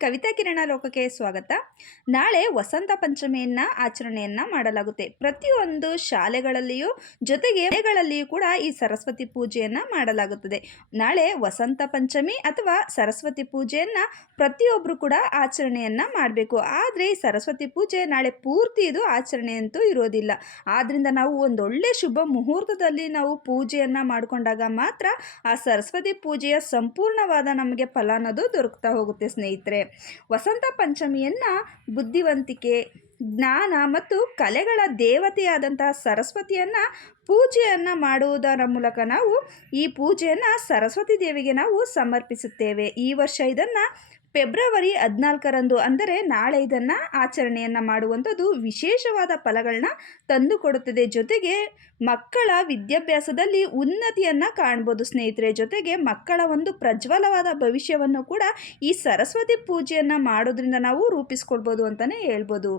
ಕವಿತಾ ಕಿರಣ ಲೋಕಕ್ಕೆ ಸ್ವಾಗತ. ನಾಳೆ ವಸಂತ ಪಂಚಮಿಯನ್ನು ಆಚರಣೆಯನ್ನು ಮಾಡಲಾಗುತ್ತೆ. ಪ್ರತಿಯೊಂದು ಶಾಲೆಗಳಲ್ಲಿಯೂ ಜೊತೆಗೆ ಮನೆಗಳಲ್ಲಿಯೂ ಕೂಡ ಈ ಸರಸ್ವತಿ ಪೂಜೆಯನ್ನು ಮಾಡಲಾಗುತ್ತದೆ. ನಾಳೆ ವಸಂತ ಪಂಚಮಿ ಅಥವಾ ಸರಸ್ವತಿ ಪೂಜೆಯನ್ನು ಪ್ರತಿಯೊಬ್ಬರು ಕೂಡ ಆಚರಣೆಯನ್ನು ಮಾಡಬೇಕು. ಆದರೆ ಈ ಸರಸ್ವತಿ ಪೂಜೆ ನಾಳೆ ಪೂರ್ತಿ ಇದು ಆಚರಣೆ ಅಂತೂ ಇರೋದಿಲ್ಲ. ಆದ್ದರಿಂದ ನಾವು ಒಂದೊಳ್ಳೆ ಶುಭ ಮುಹೂರ್ತದಲ್ಲಿ ನಾವು ಪೂಜೆಯನ್ನು ಮಾಡಿಕೊಂಡಾಗ ಮಾತ್ರ ಆ ಸರಸ್ವತಿ ಪೂಜೆಯ ಸಂಪೂರ್ಣವಾದ ನಮಗೆ ಫಲ ಅನ್ನೋದು ದೊರಕ್ತಾ ಹೋಗುತ್ತೆ ಸ್ನೇಹಿತರೆ. ವಸಂತ ಪಂಚಮಿಯನ್ನು ಬುದ್ಧಿವಂತಿಕೆ, ಜ್ಞಾನ ಮತ್ತು ಕಲೆಗಳ ದೇವತೆಯಾದಂತಹ ಸರಸ್ವತಿಯನ್ನು ಪೂಜೆಯನ್ನು ಮಾಡುವುದರ ಮೂಲಕ ನಾವು ಈ ಪೂಜೆಯನ್ನು ಸರಸ್ವತಿ ದೇವಿಗೆ ನಾವು ಸಮರ್ಪಿಸುತ್ತೇವೆ. ಈ ವರ್ಷ ಇದನ್ನು ಫೆಬ್ರವರಿ ಹದಿನಾಲ್ಕರಂದು ಅಂದರೆ ನಾಳೆ ಇದನ್ನು ಆಚರಣೆಯನ್ನು ಮಾಡುವಂಥದ್ದು ವಿಶೇಷವಾದ ಫಲಗಳನ್ನ ತಂದುಕೊಡುತ್ತದೆ ಜೊತೆಗೆ ಮಕ್ಕಳ ವಿದ್ಯಾಭ್ಯಾಸದಲ್ಲಿ ಉನ್ನತಿಯನ್ನು ಕಾಣ್ಬೋದು ಸ್ನೇಹಿತರೆ. ಜೊತೆಗೆ ಮಕ್ಕಳ ಒಂದು ಪ್ರಜ್ವಲವಾದ ಭವಿಷ್ಯವನ್ನು ಕೂಡ ಈ ಸರಸ್ವತಿ ಪೂಜೆಯನ್ನು ಮಾಡೋದ್ರಿಂದ ನಾವು ರೂಪಿಸ್ಕೊಳ್ಬೋದು ಅಂತಲೇ ಹೇಳ್ಬೋದು.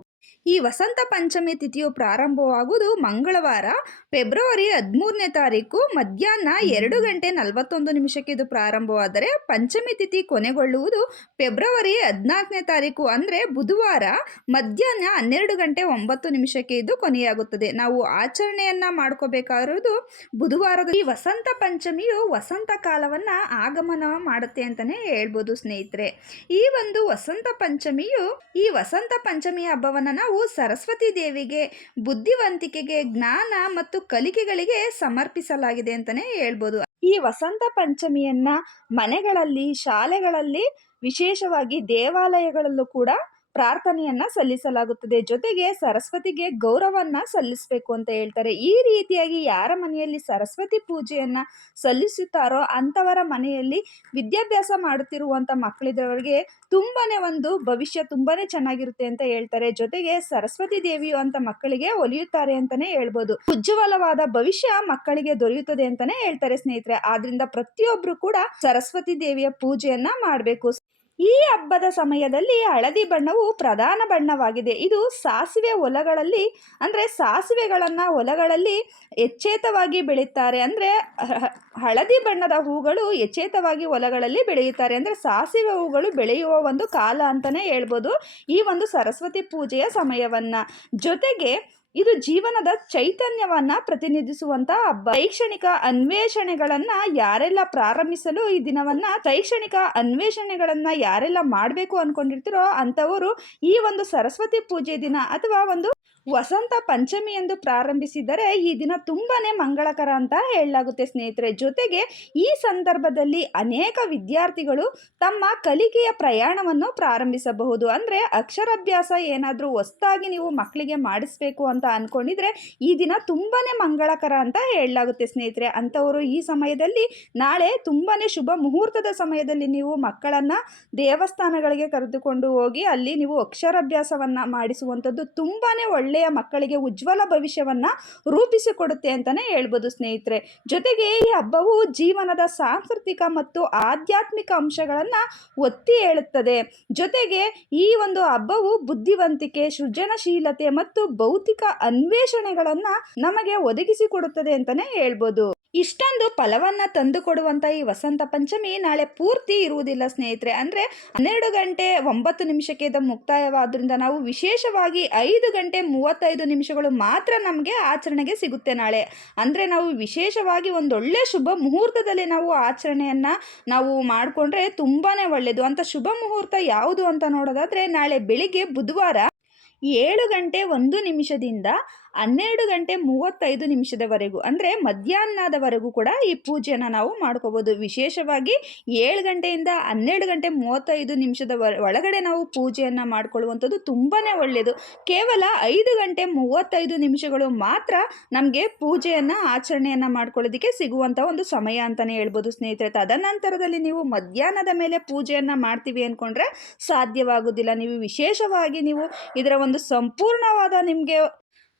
ಈ ವಸಂತ ಪಂಚಮಿ ತಿಥಿಯು ಪ್ರಾರಂಭವಾಗುವುದು ಮಂಗಳವಾರ, ಫೆಬ್ರವರಿ ಹದಿಮೂರನೇ ತಾರೀಕು, ಮಧ್ಯಾಹ್ನ ಎರಡು ಗಂಟೆ ನಲವತ್ತೊಂದು ನಿಮಿಷಕ್ಕೆ ಇದು ಪ್ರಾರಂಭವಾದರೆ ಪಂಚಮಿ ತಿಥಿ ಕೊನೆಗೊಳ್ಳುವುದು ಫೆಬ್ರವರಿ ಹದಿನಾಲ್ಕನೇ ತಾರೀಕು ಅಂದರೆ ಬುಧವಾರ ಮಧ್ಯಾಹ್ನ ಹನ್ನೆರಡು ಗಂಟೆ ಒಂಬತ್ತು ನಿಮಿಷಕ್ಕೆ ಇದು ಕೊನೆಯಾಗುತ್ತದೆ. ನಾವು ಆಚರಣೆಯನ್ನು ಮಾಡ್ಕೋಬೇಕಾಗಿರುವುದು ಬುಧವಾರದ ಈ ವಸಂತ ಪಂಚಮಿಯು ವಸಂತ ಕಾಲವನ್ನು ಆಗಮನ ಮಾಡುತ್ತೆ ಅಂತಲೇ ಹೇಳ್ಬೋದು ಸ್ನೇಹಿತರೆ. ಈ ಒಂದು ವಸಂತ ಪಂಚಮಿಯು ಈ ವಸಂತ ಪಂಚಮಿ ಹಬ್ಬವನ್ನು ಸರಸ್ವತಿ ದೇವಿಗೆ ಬುದ್ಧಿವಂತಿಕೆಗೆ ಜ್ಞಾನ ಮತ್ತು ಕಲಿಕೆಗಳಿಗೆ ಸಮರ್ಪಿಸಲಾಗಿದೆ ಅಂತಾನೆ ಹೇಳ್ಬೋದು. ಈ ವಸಂತ ಪಂಚಮಿಯನ್ನ ಮನೆಗಳಲ್ಲಿ, ಶಾಲೆಗಳಲ್ಲಿ, ವಿಶೇಷವಾಗಿ ದೇವಾಲಯಗಳಲ್ಲೂ ಕೂಡ ಪ್ರಾರ್ಥನೆಯನ್ನ ಸಲ್ಲಿಸಲಾಗುತ್ತದೆ. ಜೊತೆಗೆ ಸರಸ್ವತಿಗೆ ಗೌರವನ್ನ ಸಲ್ಲಿಸಬೇಕು ಅಂತ ಹೇಳ್ತಾರೆ. ಈ ರೀತಿಯಾಗಿ ಯಾರ ಮನೆಯಲ್ಲಿ ಸರಸ್ವತಿ ಪೂಜೆಯನ್ನ ಸಲ್ಲಿಸುತ್ತಾರೋ ಅಂಥವರ ಮನೆಯಲ್ಲಿ ವಿದ್ಯಾಭ್ಯಾಸ ಮಾಡುತ್ತಿರುವಂತ ಮಕ್ಕಳಿದ್ದವರಿಗೆ ತುಂಬಾನೇ ಒಂದು ಭವಿಷ್ಯ ತುಂಬಾನೇ ಚೆನ್ನಾಗಿರುತ್ತೆ ಅಂತ ಹೇಳ್ತಾರೆ. ಜೊತೆಗೆ ಸರಸ್ವತಿ ದೇವಿಯು ಅಂತ ಮಕ್ಕಳಿಗೆ ಒಲಿಯುತ್ತಾರೆ ಅಂತಾನೆ ಹೇಳ್ಬೋದು. ಉಜ್ವಲವಾದ ಭವಿಷ್ಯ ಮಕ್ಕಳಿಗೆ ದೊರೆಯುತ್ತದೆ ಅಂತಾನೆ ಹೇಳ್ತಾರೆ ಸ್ನೇಹಿತರೆ. ಆದ್ರಿಂದ ಪ್ರತಿಯೊಬ್ರು ಕೂಡ ಸರಸ್ವತಿ ದೇವಿಯ ಪೂಜೆಯನ್ನ ಮಾಡಬೇಕು. ಈ ಹಬ್ಬದ ಸಮಯದಲ್ಲಿ ಹಳದಿ ಬಣ್ಣವು ಪ್ರಧಾನ ಬಣ್ಣವಾಗಿದೆ. ಇದು ಸಾಸಿವೆ ಹೊಲಗಳಲ್ಲಿ ಅಂದರೆ ಸಾಸಿವೆಗಳನ್ನು ಹೊಲಗಳಲ್ಲಿ ಎಚ್ಚೇತವಾಗಿ ಬೆಳೆಯುತ್ತಾರೆ. ಅಂದರೆ ಹಳದಿ ಬಣ್ಣದ ಹೂಗಳು ಎಚ್ಚೇತವಾಗಿ ಹೊಲಗಳಲ್ಲಿ ಬೆಳೆಯುತ್ತಾರೆ. ಅಂದರೆ ಸಾಸಿವೆ ಹೂಗಳು ಬೆಳೆಯುವ ಒಂದು ಕಾಲ ಅಂತಲೇ ಹೇಳ್ಬೋದು. ಈ ಒಂದು ಸರಸ್ವತಿ ಪೂಜೆಯ ಸಮಯವನ್ನು. ಜೊತೆಗೆ ಇದು ಜೀವನದ ಚೈತನ್ಯವನ್ನ ಪ್ರತಿನಿಧಿಸುವಂತ ಹಬ್ಬ. ಶೈಕ್ಷಣಿಕ ಅನ್ವೇಷಣೆಗಳನ್ನ ಯಾರೆಲ್ಲ ಪ್ರಾರಂಭಿಸಲು ಈ ದಿನವನ್ನ, ಶೈಕ್ಷಣಿಕ ಅನ್ವೇಷಣೆಗಳನ್ನ ಯಾರೆಲ್ಲ ಮಾಡಬೇಕು ಅನ್ಕೊಂಡಿರ್ತೀರೋ ಅಂತವರು ಈ ಒಂದು ಸರಸ್ವತಿ ಪೂಜೆ ದಿನ ಅಥವಾ ಒಂದು ವಸಂತ ಪಂಚಮಿ ಎಂದು ಪ್ರಾರಂಭಿಸಿದರೆ ಈ ದಿನ ತುಂಬಾ ಮಂಗಳಕರ ಅಂತ ಹೇಳಲಾಗುತ್ತೆ ಸ್ನೇಹಿತರೆ. ಜೊತೆಗೆ ಈ ಸಂದರ್ಭದಲ್ಲಿ ಅನೇಕ ವಿದ್ಯಾರ್ಥಿಗಳು ತಮ್ಮ ಕಲಿಕೆಯ ಪ್ರಯಾಣವನ್ನು ಪ್ರಾರಂಭಿಸಬಹುದು. ಅಂದರೆ ಅಕ್ಷರಾಭ್ಯಾಸ ಏನಾದರೂ ಹೊಸ್ತಾಗಿ ನೀವು ಮಕ್ಕಳಿಗೆ ಮಾಡಿಸ್ಬೇಕು ಅಂತ ಅಂದ್ಕೊಂಡಿದ್ರೆ ಈ ದಿನ ತುಂಬಾ ಮಂಗಳಕರ ಅಂತ ಹೇಳಲಾಗುತ್ತೆ ಸ್ನೇಹಿತರೆ. ಅಂಥವರು ಈ ಸಮಯದಲ್ಲಿ ನಾಳೆ ತುಂಬಾ ಶುಭ ಮುಹೂರ್ತದ ಸಮಯದಲ್ಲಿ ನೀವು ಮಕ್ಕಳನ್ನು ದೇವಸ್ಥಾನಗಳಿಗೆ ಕರೆದುಕೊಂಡು ಹೋಗಿ ಅಲ್ಲಿ ನೀವು ಅಕ್ಷರಾಭ್ಯಾಸವನ್ನು ಮಾಡಿಸುವಂಥದ್ದು ತುಂಬಾ ಒಳ್ಳೆಯ ಒಳ್ಳೆಯ ಮಕ್ಕಳಿಗೆ ಉಜ್ವಲ ಭವಿಷ್ಯವನ್ನ ರೂಪಿಸಿಕೊಡುತ್ತೆ ಅಂತಾನೆ ಹೇಳ್ಬೋದು ಸ್ನೇಹಿತರೆ. ಜೊತೆಗೆ ಈ ಹಬ್ಬವು ಜೀವನದ ಸಾಂಸ್ಕೃತಿಕ ಮತ್ತು ಆಧ್ಯಾತ್ಮಿಕ ಅಂಶಗಳನ್ನು ಒತ್ತಿ ಹೇಳುತ್ತದೆ. ಜೊತೆಗೆ ಈ ಒಂದು ಹಬ್ಬವು ಬುದ್ಧಿವಂತಿಕೆ, ಸೃಜನಶೀಲತೆ ಮತ್ತು ಭೌತಿಕ ಅನ್ವೇಷಣೆಗಳನ್ನು ನಮಗೆ ಒದಗಿಸಿಕೊಡುತ್ತದೆ ಅಂತಾನೆ ಹೇಳ್ಬೋದು. ಇಷ್ಟೊಂದು ಫಲವನ್ನು ತಂದು ಕೊಡುವಂಥ ಈ ವಸಂತ ಪಂಚಮಿ ನಾಳೆ ಪೂರ್ತಿ ಇರುವುದಿಲ್ಲ ಸ್ನೇಹಿತರೆ. ಅಂದರೆ ಹನ್ನೆರಡು ಗಂಟೆ ಒಂಬತ್ತು ನಿಮಿಷಕ್ಕೆ ಇದು ಮುಕ್ತಾಯವಾದ್ರಿಂದ ನಾವು ವಿಶೇಷವಾಗಿ ಐದು ಗಂಟೆ ಮೂವತ್ತೈದು ನಿಮಿಷಗಳು ಮಾತ್ರ ನಮಗೆ ಆಚರಣೆಗೆ ಸಿಗುತ್ತೆ ನಾಳೆ. ಅಂದರೆ ನಾವು ವಿಶೇಷವಾಗಿ ಒಂದೊಳ್ಳೆ ಶುಭ ಮುಹೂರ್ತದಲ್ಲಿ ನಾವು ಆಚರಣೆಯನ್ನು ನಾವು ಮಾಡಿಕೊಂಡ್ರೆ ತುಂಬಾ ಒಳ್ಳೆಯದು ಅಂತ ಶುಭ ಮುಹೂರ್ತ ಯಾವುದು ಅಂತ ನೋಡೋದಾದರೆ ನಾಳೆ ಬೆಳಿಗ್ಗೆ ಬುಧವಾರ ಏಳು ಗಂಟೆ ಒಂದು ನಿಮಿಷದಿಂದ ಹನ್ನೆರಡು ಗಂಟೆ ಮೂವತ್ತೈದು ನಿಮಿಷದವರೆಗೂ, ಅಂದರೆ ಮಧ್ಯಾಹ್ನದವರೆಗೂ ಕೂಡ ಈ ಪೂಜೆಯನ್ನು ನಾವು ಮಾಡ್ಕೋಬೋದು. ವಿಶೇಷವಾಗಿ ಏಳು ಗಂಟೆಯಿಂದ ಹನ್ನೆರಡು ಗಂಟೆ ಮೂವತ್ತೈದು ನಿಮಿಷದ ಒಳಗಡೆ ನಾವು ಪೂಜೆಯನ್ನು ಮಾಡ್ಕೊಳ್ಳುವಂಥದ್ದು ತುಂಬಾ ಒಳ್ಳೆಯದು. ಕೇವಲ ಐದು ಗಂಟೆ ಮೂವತ್ತೈದು ನಿಮಿಷಗಳು ಮಾತ್ರ ನಮಗೆ ಪೂಜೆಯನ್ನು, ಆಚರಣೆಯನ್ನು ಮಾಡ್ಕೊಳ್ಳೋದಕ್ಕೆ ಸಿಗುವಂಥ ಒಂದು ಸಮಯ ಅಂತಲೇ ಹೇಳ್ಬೋದು ಸ್ನೇಹಿತರೆ. ತದನಂತರದಲ್ಲಿ ನೀವು ಮಧ್ಯಾಹ್ನದ ಮೇಲೆ ಪೂಜೆಯನ್ನು ಮಾಡ್ತೀವಿ ಅಂದ್ಕೊಂಡ್ರೆ ಸಾಧ್ಯವಾಗೋದಿಲ್ಲ. ನೀವು ವಿಶೇಷವಾಗಿ ನೀವು ಇದರ ಒಂದು ಸಂಪೂರ್ಣವಾದ ನಿಮಗೆ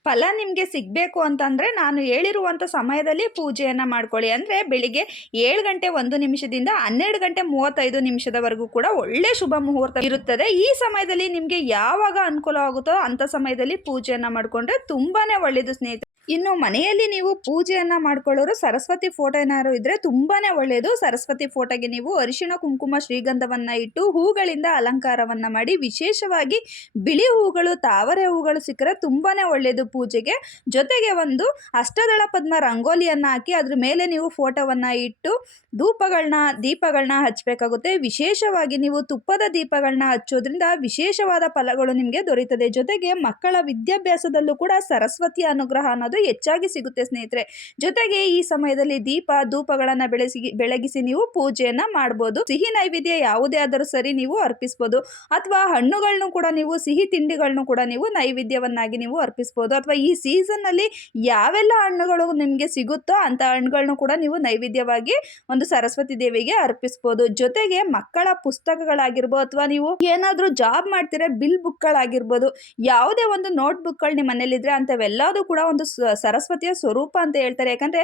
ಫಲ ನಿಮಗೆ ಸಿಗಬೇಕು ಅಂತಂದರೆ ನಾನು ಹೇಳಿರುವಂಥ ಸಮಯದಲ್ಲಿ ಪೂಜೆಯನ್ನು ಮಾಡ್ಕೊಳ್ಳಿ. ಅಂದರೆ ಬೆಳಿಗ್ಗೆ ಏಳು ಗಂಟೆ ಒಂದು ನಿಮಿಷದಿಂದ ಹನ್ನೆರಡು ಗಂಟೆ ಮೂವತ್ತೈದು ನಿಮಿಷದವರೆಗೂ ಕೂಡ ಒಳ್ಳೆ ಶುಭ ಮುಹೂರ್ತ ಇರುತ್ತದೆ. ಈ ಸಮಯದಲ್ಲಿ ನಿಮಗೆ ಯಾವಾಗ ಅನುಕೂಲ ಆಗುತ್ತೋ ಅಂಥ ಸಮಯದಲ್ಲಿ ಪೂಜೆಯನ್ನು ಮಾಡಿಕೊಂಡ್ರೆ ತುಂಬಾ ಒಳ್ಳೆಯದು ಸ್ನೇಹಿತರೆ. ಇನ್ನು ಮನೆಯಲ್ಲಿ ನೀವು ಪೂಜೆಯನ್ನ ಮಾಡ್ಕೊಳ್ಳೋರು ಸರಸ್ವತಿ ಫೋಟೋ ಏನಾದ್ರು ಇದ್ರೆ ತುಂಬಾನೇ ಒಳ್ಳೆಯದು ಸರಸ್ವತಿ ಫೋಟೋಗೆ ನೀವು ಅರಿಶಿಣ, ಕುಂಕುಮ, ಶ್ರೀಗಂಧವನ್ನ ಇಟ್ಟು ಹೂಗಳಿಂದ ಅಲಂಕಾರವನ್ನ ಮಾಡಿ, ವಿಶೇಷವಾಗಿ ಬಿಳಿ ಹೂಗಳು, ತಾವರೆ ಹೂಗಳು ಸಿಕ್ಕರೆ ತುಂಬಾನೇ ಒಳ್ಳೆಯದು ಪೂಜೆಗೆ. ಜೊತೆಗೆ ಒಂದು ಅಷ್ಟದಳ ಪದ್ಮ ರಂಗೋಲಿಯನ್ನ ಹಾಕಿ ಅದ್ರ ಮೇಲೆ ನೀವು ಫೋಟೋವನ್ನ ಇಟ್ಟು ಧೂಪಗಳನ್ನ ದೀಪಗಳನ್ನ ಹಚ್ಚಬೇಕಾಗುತ್ತೆ ವಿಶೇಷವಾಗಿ ನೀವು ತುಪ್ಪದ ದೀಪಗಳನ್ನ ಹಚ್ಚೋದ್ರಿಂದ ವಿಶೇಷವಾದ ಫಲಗಳು ನಿಮಗೆ ದೊರೆಯುತ್ತದೆ ಜೊತೆಗೆ ಮಕ್ಕಳ ವಿದ್ಯಾಭ್ಯಾಸದಲ್ಲೂ ಕೂಡ ಸರಸ್ವತಿ ಅನುಗ್ರಹ ಅನ್ನೋದು ಹೆಚ್ಚಾಗಿ ಸಿಗುತ್ತೆ ಸ್ನೇಹಿತರೆ. ಜೊತೆಗೆ ಈ ಸಮಯದಲ್ಲಿ ದೀಪ, ಧೂಪಗಳನ್ನು ಬೆಳೆಸಿ, ಬೆಳಗಿಸಿ ನೀವು ಪೂಜೆಯನ್ನ ಮಾಡಬಹುದು ಸಿಹಿ ನೈವೇದ್ಯ ಯಾವುದೇ ಆದರೂ ಸರಿ ನೀವು ಅರ್ಪಿಸಬಹುದು ಅಥವಾ ಹಣ್ಣುಗಳನ್ನು ಕೂಡ ನೀವು, ಸಿಹಿ ತಿಂಡಿಗಳನ್ನು ಕೂಡ ನೀವು ನೈವೇದ್ಯವನ್ನಾಗಿ ನೀವು ಅರ್ಪಿಸ್ಬೋದು. ಅಥವಾ ಈ ಸೀಸನ್ ಸೀಸನ್ನಲ್ಲಿ ಯಾವೆಲ್ಲ ಹಣ್ಣುಗಳು ನಿಮಗೆ ಸಿಗುತ್ತೋ ಅಂತ ಹಣ್ಣುಗಳನ್ನು ಕೂಡ ನೀವು ನೈವೇದ್ಯವಾಗಿ ಒಂದು ಸರಸ್ವತಿ ದೇವಿಗೆ ಅರ್ಪಿಸ್ಬೋದು. ಜೊತೆಗೆ ಮಕ್ಕಳ ಪುಸ್ತಕಗಳಾಗಿರ್ಬೋದು ಅಥವಾ ನೀವು ಏನಾದರೂ ಜಾಬ್ ಮಾಡ್ತೀರಾ ಬಿಲ್ ಬುಕ್ಗಳಾಗಿರ್ಬೋದು. ಯಾವುದೇ ಒಂದು ನೋಟ್ ಬುಕ್ಗಳು ನಿಮ್ಮ ಮನೇಲಿದ್ರೆ ಅಂಥವೆಲ್ಲದೂ ಕೂಡ ಒಂದು ಸರಸ್ವತಿಯ ಸ್ವರೂಪ ಅಂತ ಹೇಳ್ತಾರೆ. ಯಾಕಂದರೆ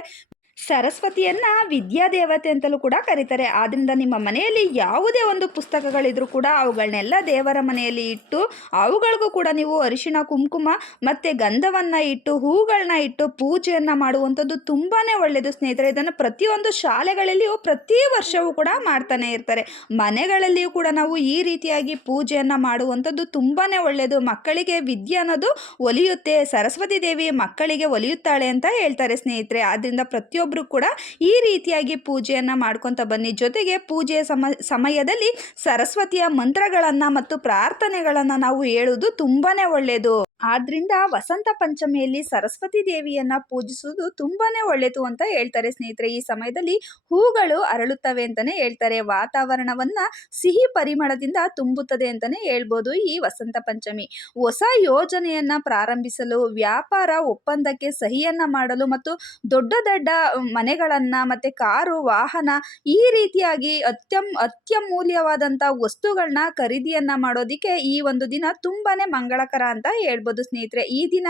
ಸರಸ್ವತಿಯನ್ನ ವಿದ್ಯಾದೇವತೆ ಅಂತಲೂ ಕೂಡ ಕರೀತಾರೆ. ಆದ್ದರಿಂದ ನಿಮ್ಮ ಮನೆಯಲ್ಲಿ ಯಾವುದೇ ಒಂದು ಪುಸ್ತಕಗಳಿದ್ರೂ ಕೂಡ ಅವುಗಳನ್ನೆಲ್ಲ ದೇವರ ಮನೆಯಲ್ಲಿ ಇಟ್ಟು, ಅವುಗಳಿಗೂ ಕೂಡ ನೀವು ಅರಿಶಿಣ, ಕುಂಕುಮ ಮತ್ತು ಗಂಧವನ್ನು ಇಟ್ಟು, ಹೂಗಳನ್ನ ಇಟ್ಟು ಪೂಜೆಯನ್ನು ಮಾಡುವಂಥದ್ದು ತುಂಬಾ ಒಳ್ಳೆಯದು ಸ್ನೇಹಿತರೆ. ಇದನ್ನು ಪ್ರತಿಯೊಂದು ಶಾಲೆಗಳಲ್ಲಿಯೂ ಪ್ರತಿ ವರ್ಷವೂ ಕೂಡ ಮಾಡ್ತಾನೆ ಇರ್ತಾರೆ. ಮನೆಗಳಲ್ಲಿಯೂ ಕೂಡ ನಾವು ಈ ರೀತಿಯಾಗಿ ಪೂಜೆಯನ್ನು ಮಾಡುವಂಥದ್ದು ತುಂಬಾ ಒಳ್ಳೆಯದು ಮಕ್ಕಳಿಗೆ ವಿದ್ಯೆ ಅನ್ನೋದು ಒಲಿಯುತ್ತೆ. ಸರಸ್ವತಿ ದೇವಿ ಮಕ್ಕಳಿಗೆ ಒಲಿಯುತ್ತಾಳೆ ಅಂತ ಹೇಳ್ತಾರೆ ಸ್ನೇಹಿತರೆ. ಆದ್ದರಿಂದ ಪ್ರತಿಯೊಬ್ಬರು ಕೂಡ ಈ ರೀತಿಯಾಗಿ ಪೂಜೆಯನ್ನು ಮಾಡ್ಕೊತ ಬನ್ನಿ. ಜೊತೆಗೆ ಪೂಜೆಯ ಸಮ, ಸಮಯದಲ್ಲಿ ಸರಸ್ವತಿಯ ಮಂತ್ರಗಳನ್ನು ಮತ್ತು ಪ್ರಾರ್ಥನೆಗಳನ್ನು ನಾವು ಹೇಳುವುದು ತುಂಬಾ ಒಳ್ಳೆಯದು ಆದ್ರಿಂದ ವಸಂತ ಪಂಚಮಿಯಲ್ಲಿ ಸರಸ್ವತಿ ದೇವಿಯನ್ನ ಪೂಜಿಸುವುದು ತುಂಬಾನೇ ಒಳ್ಳೆಯದು ಅಂತ ಹೇಳ್ತಾರೆ ಸ್ನೇಹಿತರೆ. ಈ ಸಮಯದಲ್ಲಿ ಹೂಗಳು ಅರಳುತ್ತವೆ ಅಂತಾನೆ ಹೇಳ್ತಾರೆ. ವಾತಾವರಣವನ್ನ ಸಿಹಿ ಪರಿಮಳದಿಂದ ತುಂಬುತ್ತದೆ ಅಂತಾನೆ ಹೇಳ್ಬೋದು ಈ ವಸಂತ ಪಂಚಮಿ. ಹೊಸ ಯೋಜನೆಯನ್ನ ಪ್ರಾರಂಭಿಸಲು, ವ್ಯಾಪಾರ ಒಪ್ಪಂದಕ್ಕೆ ಸಹಿಯನ್ನ ಮಾಡಲು ಮತ್ತು ದೊಡ್ಡ ದೊಡ್ಡ ಮನೆಗಳನ್ನ ಮತ್ತೆ ಕಾರು, ವಾಹನ ಈ ರೀತಿಯಾಗಿ ಅತ್ಯಂ ಅತ್ಯಮೂಲ್ಯವಾದಂಥ ವಸ್ತುಗಳನ್ನ ಖರೀದಿಯನ್ನ ಮಾಡೋದಿಕ್ಕೆ ಈ ಒಂದು ದಿನ ತುಂಬಾನೇ ಮಂಗಳಕರ ಅಂತ ಹೇಳ್ಬೋದು. ಸ್ನೇಹಿತರೆ. ಈ ದಿನ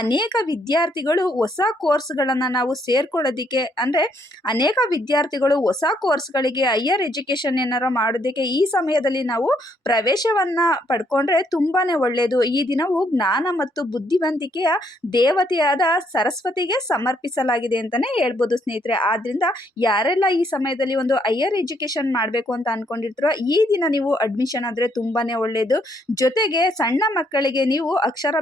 ಅನೇಕ ವಿದ್ಯಾರ್ಥಿಗಳು ಹೊಸ ಕೋರ್ಸ್ಗಳನ್ನು ನಾವು ಸೇರ್ಕೊಳ್ಳೋದಕ್ಕೆ, ಅಂದರೆ ಅನೇಕ ವಿದ್ಯಾರ್ಥಿಗಳು ಹೊಸ ಕೋರ್ಸ್ಗಳಿಗೆ ಹೈಯರ್ ಎಜುಕೇಷನ್ ಏನಾರ ಮಾಡೋದಕ್ಕೆ ಈ ಸಮಯದಲ್ಲಿ ನಾವು ಪ್ರವೇಶವನ್ನು ಪಡ್ಕೊಂಡ್ರೆ ತುಂಬಾ ಒಳ್ಳೆಯದು ಈ ದಿನವು ಜ್ಞಾನ ಮತ್ತು ಬುದ್ಧಿವಂತಿಕೆಯ ದೇವತೆಯಾದ ಸರಸ್ವತಿಗೆ ಸಮರ್ಪಿಸಲಾಗಿದೆ ಅಂತಲೇ ಹೇಳ್ಬೋದು ಸ್ನೇಹಿತರೆ. ಆದ್ದರಿಂದ ಯಾರೆಲ್ಲ ಈ ಸಮಯದಲ್ಲಿ ಒಂದು ಹೈಯರ್ ಎಜುಕೇಷನ್ ಮಾಡಬೇಕು ಅಂತ ಅಂದ್ಕೊಂಡಿರ್ತೀರೋ ಈ ದಿನ ನೀವು ಅಡ್ಮಿಷನ್ ಆದರೆ ತುಂಬಾ ಒಳ್ಳೆಯದು ಜೊತೆಗೆ ಸಣ್ಣ ಮಕ್ಕಳಿಗೆ ನೀವು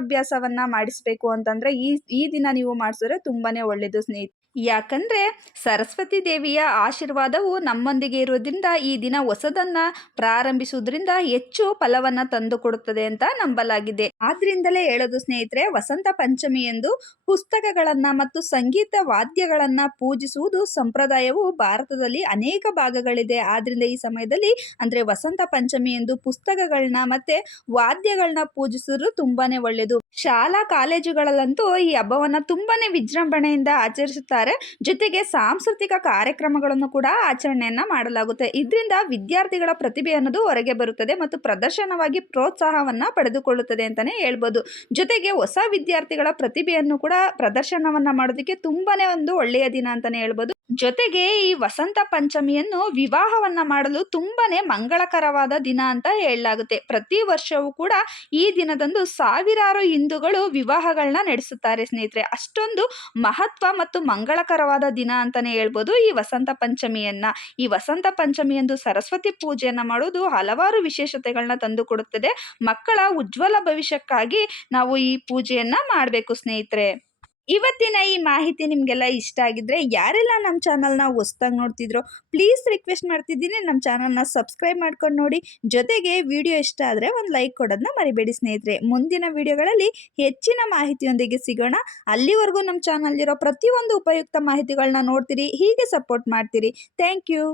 ಅಕ್ಷರಾಭ್ಯಾಸವನ್ನು ಮಾಡಿಸ್ಬೇಕು ಅಂತಂದರೆ ಈ ಈ ದಿನ ನೀವು ಮಾಡಿಸಿದ್ರೆ ತುಂಬಾ ಒಳ್ಳೆಯದು ಸ್ನೇಹಿತ ಯಾಕಂದರೆ ಸರಸ್ವತಿ ದೇವಿಯ ಆಶೀರ್ವಾದವು ನಮ್ಮೊಂದಿಗೆ ಇರೋದ್ರಿಂದ ಈ ದಿನ ಹೊಸದನ್ನು ಪ್ರಾರಂಭಿಸುವುದರಿಂದ ಹೆಚ್ಚು ಫಲವನ್ನು ತಂದು ಕೊಡುತ್ತದೆ ಅಂತ ನಂಬಲಾಗಿದೆ. ಆದ್ರಿಂದಲೇ ಹೇಳೋದು ಸ್ನೇಹಿತರೆ, ವಸಂತ ಪಂಚಮಿ ಎಂದು ಪುಸ್ತಕಗಳನ್ನು ಮತ್ತು ಸಂಗೀತ ವಾದ್ಯಗಳನ್ನು ಪೂಜಿಸುವುದು ಸಂಪ್ರದಾಯವು ಭಾರತದಲ್ಲಿ ಅನೇಕ ಭಾಗಗಳಿದೆ. ಆದ್ರಿಂದ ಈ ಸಮಯದಲ್ಲಿ ಅಂದರೆ ವಸಂತ ಪಂಚಮಿ ಎಂದು ಪುಸ್ತಕಗಳನ್ನ ಮತ್ತು ವಾದ್ಯಗಳನ್ನ ಪೂಜಿಸಿದ್ರು ತುಂಬಾ ಒಳ್ಳೆಯದು ಶಾಲಾ ಕಾಲೇಜುಗಳಲ್ಲಂತೂ ಈ ಹಬ್ಬವನ್ನು ತುಂಬಾ ವಿಜೃಂಭಣೆಯಿಂದ ಆಚರಿಸುತ್ತಾರೆ ಜೊತೆಗೆ ಸಾಂಸ್ಕೃತಿಕ ಕಾರ್ಯಕ್ರಮಗಳನ್ನು ಕೂಡ ಆಚರಣೆಯನ್ನ ಮಾಡಲಾಗುತ್ತೆ. ಇದರಿಂದ ವಿದ್ಯಾರ್ಥಿಗಳ ಪ್ರತಿಭೆ ಅನ್ನೋದು ಹೊರಗೆ ಬರುತ್ತದೆ ಮತ್ತು ಪ್ರದರ್ಶನವಾಗಿ ಪ್ರೋತ್ಸಾಹವನ್ನ ಪಡೆದುಕೊಳ್ಳುತ್ತದೆ ಅಂತಾನೆ ಹೇಳ್ಬೋದು. ಜೊತೆಗೆ ಹೊಸ ವಿದ್ಯಾರ್ಥಿಗಳ ಪ್ರತಿಭೆಯನ್ನು ಕೂಡ ಪ್ರದರ್ಶನವನ್ನ ಮಾಡೋದಕ್ಕೆ ತುಂಬಾನೇ ಒಂದು ಒಳ್ಳೆಯ ದಿನ ಅಂತಾನೆ ಹೇಳ್ಬೋದು. ಜೊತೆಗೆ ಈ ವಸಂತ ಪಂಚಮಿಯನ್ನು ವಿವಾಹವನ್ನ ಮಾಡಲು ತುಂಬಾನೇ ಮಂಗಳಕರವಾದ ದಿನ ಅಂತ ಹೇಳಲಾಗುತ್ತೆ. ಪ್ರತಿ ವರ್ಷವೂ ಕೂಡ ಈ ದಿನದಂದು ಸಾವಿರಾರು ಹಿಂದೂಗಳು ವಿವಾಹಗಳನ್ನ ನಡೆಸುತ್ತಾರೆ ಸ್ನೇಹಿತರೆ. ಅಷ್ಟೊಂದು ಮಹತ್ವ ಮತ್ತು ಮಂಗಳಕರವಾದ ದಿನ ಅಂತಾನೆ ಹೇಳ್ಬೋದು ಈ ವಸಂತ ಪಂಚಮಿಯನ್ನ. ಈ ವಸಂತ ಪಂಚಮಿಯಂದು ಸರಸ್ವತಿ ಪೂಜೆಯನ್ನ ಮಾಡೋದು ಹಲವಾರು ವಿಶೇಷತೆಗಳನ್ನ ತಂದುಕೊಡುತ್ತದೆ ಮಕ್ಕಳ ಉಜ್ವಲ ಭವಿಷ್ಯಕ್ಕಾಗಿ ನಾವು ಈ ಪೂಜೆಯನ್ನ ಮಾಡಬೇಕು ಸ್ನೇಹಿತರೆ. ಇವತ್ತಿನ ಈ ಮಾಹಿತಿ ನಿಮಗೆಲ್ಲ ಇಷ್ಟ ಆಗಿದ್ರೆ ಯಾರೆಲ್ಲ ನಮ್ಮ ಚಾನಲ್ನ ಹೊಸ್ದಾಗಿ ನೋಡ್ತಿದ್ರೋ ಪ್ಲೀಸ್ ರಿಕ್ವೆಸ್ಟ್ ಮಾಡ್ತಿದ್ದೀನಿ. ನಮ್ಮ ಚಾನಲ್ನ ಸಬ್ಸ್ಕ್ರೈಬ್ ಮಾಡ್ಕೊಂಡು ನೋಡಿ. ಜೊತೆಗೆ ವಿಡಿಯೋ ಇಷ್ಟ ಆದರೆ ಒಂದು ಲೈಕ್ ಕೊಡೋದನ್ನ ಮರಿಬೇಡಿ ಸ್ನೇಹಿತರೆ. ಮುಂದಿನ ವಿಡಿಯೋಗಳಲ್ಲಿ ಹೆಚ್ಚಿನ ಮಾಹಿತಿಯೊಂದಿಗೆ ಸಿಗೋಣ. ಅಲ್ಲಿವರೆಗೂ ನಮ್ಮ ಚಾನಲ್ಲಿರೋ ಪ್ರತಿಯೊಂದು ಉಪಯುಕ್ತ ಮಾಹಿತಿಗಳನ್ನ ನೋಡ್ತೀರಿ. ಹೀಗೆ ಸಪೋರ್ಟ್ ಮಾಡ್ತೀರಿ. Thank you